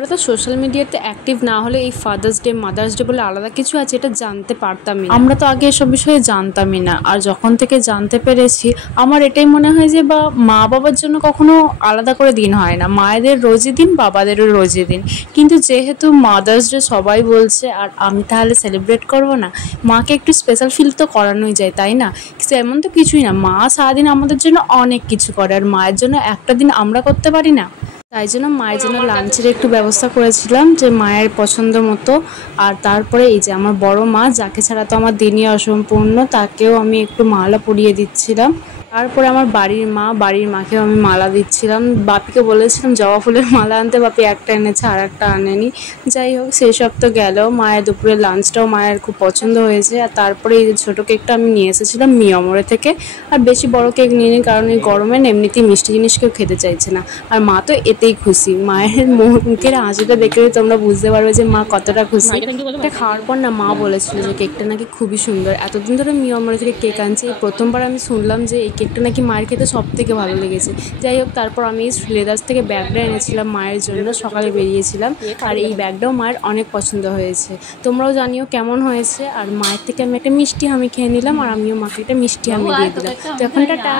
আমরা তো সোশ্যাল মিডিয়াতে অ্যাক্টিভ না হলে এই ফাদার্স ডে মাদার্স ডে বলে আলাদা কিছু আছে এটা জানতে পারতামই না। আমরা তো আগে এসব বিষয়ে জানতামই না, আর যখন থেকে জানতে পেরেছি আমার এটাই মনে হয় যে বা মা বাবার জন্য কখনো আলাদা করে দিন হয় না, মায়েদের রোজই দিন, বাবাদেরও রোজই দিন। কিন্তু যেহেতু মাদার্স ডে সবাই বলছে আর আমি তাহলে সেলিব্রেট করব না, মাকে একটু স্পেশাল ফিল তো করানোই যায়, তাই না? এমন তো কিছুই না, মা সারাদিন আমাদের জন্য অনেক কিছু করে, আর মায়ের জন্য একটা দিন আমরা করতে পারি না? তাই জন্য মায়ের জন্য লাঞ্চের একটু ব্যবস্থা করেছিলাম, যে মায়ের পছন্দ মতো। আর তারপরে এই যে আমার বড় মা, যাকে ছাড়া তো আমার দিনই অসম্পূর্ণ, তাকেও আমি একটু মালা পরিয়ে দিচ্ছিলাম। তারপরে আমার বাড়ির মাকেও আমি মালা দিচ্ছিলাম। বাপিকে বলেছিলাম জবা ফুলের মালা আনতে, বাপি একটা এনেছে আর একটা আনেনি। যাই হোক, সেই সব তো গেল। মায়ের দুপুরের লাঞ্চটাও মায়ের খুব পছন্দ হয়েছে। আর তারপরে এই যে ছোটো কেকটা আমি নিয়ে এসেছিলাম মিয়ামোড়ে থেকে। আর বেশি বড় কেক নিয়ে নিই, কারণ এই গরমে এমনিতেই মিষ্টি জিনিস কেউ খেতে চাইছে না। আর মা তো এতেই খুশি, মায়ের মুখের হাসিটা দেখলে তোমরা বুঝতে পারবে যে মা কতটা খুশি। এটা খাওয়ার পর না মা বলেছিল যে কেকটা নাকি খুবই সুন্দর। এতদিন ধরে মিয়ামোড়ে থেকে কেক আনছি, প্রথমবার আমি শুনলাম যে এই কেকটা নাকি মায়ের খেতে সব থেকে ভালো লেগেছে। যাই হোক, তারপর আমি এই লেদার্স থেকে ব্যাগটা এনেছিলাম মায়ের জন্য, সকালে বেরিয়েছিলাম। আর এই ব্যাগটাও মায়ের অনেক পছন্দ হয়েছে। তোমরাও জানিও কেমন হয়েছে। আর মায়ের থেকে আমি একটা মিষ্টি আমি খেয়ে নিলাম, আর আমিও মাকে একটা মিষ্টি আমি দিয়ে দিলাম। তো এখন টাটা।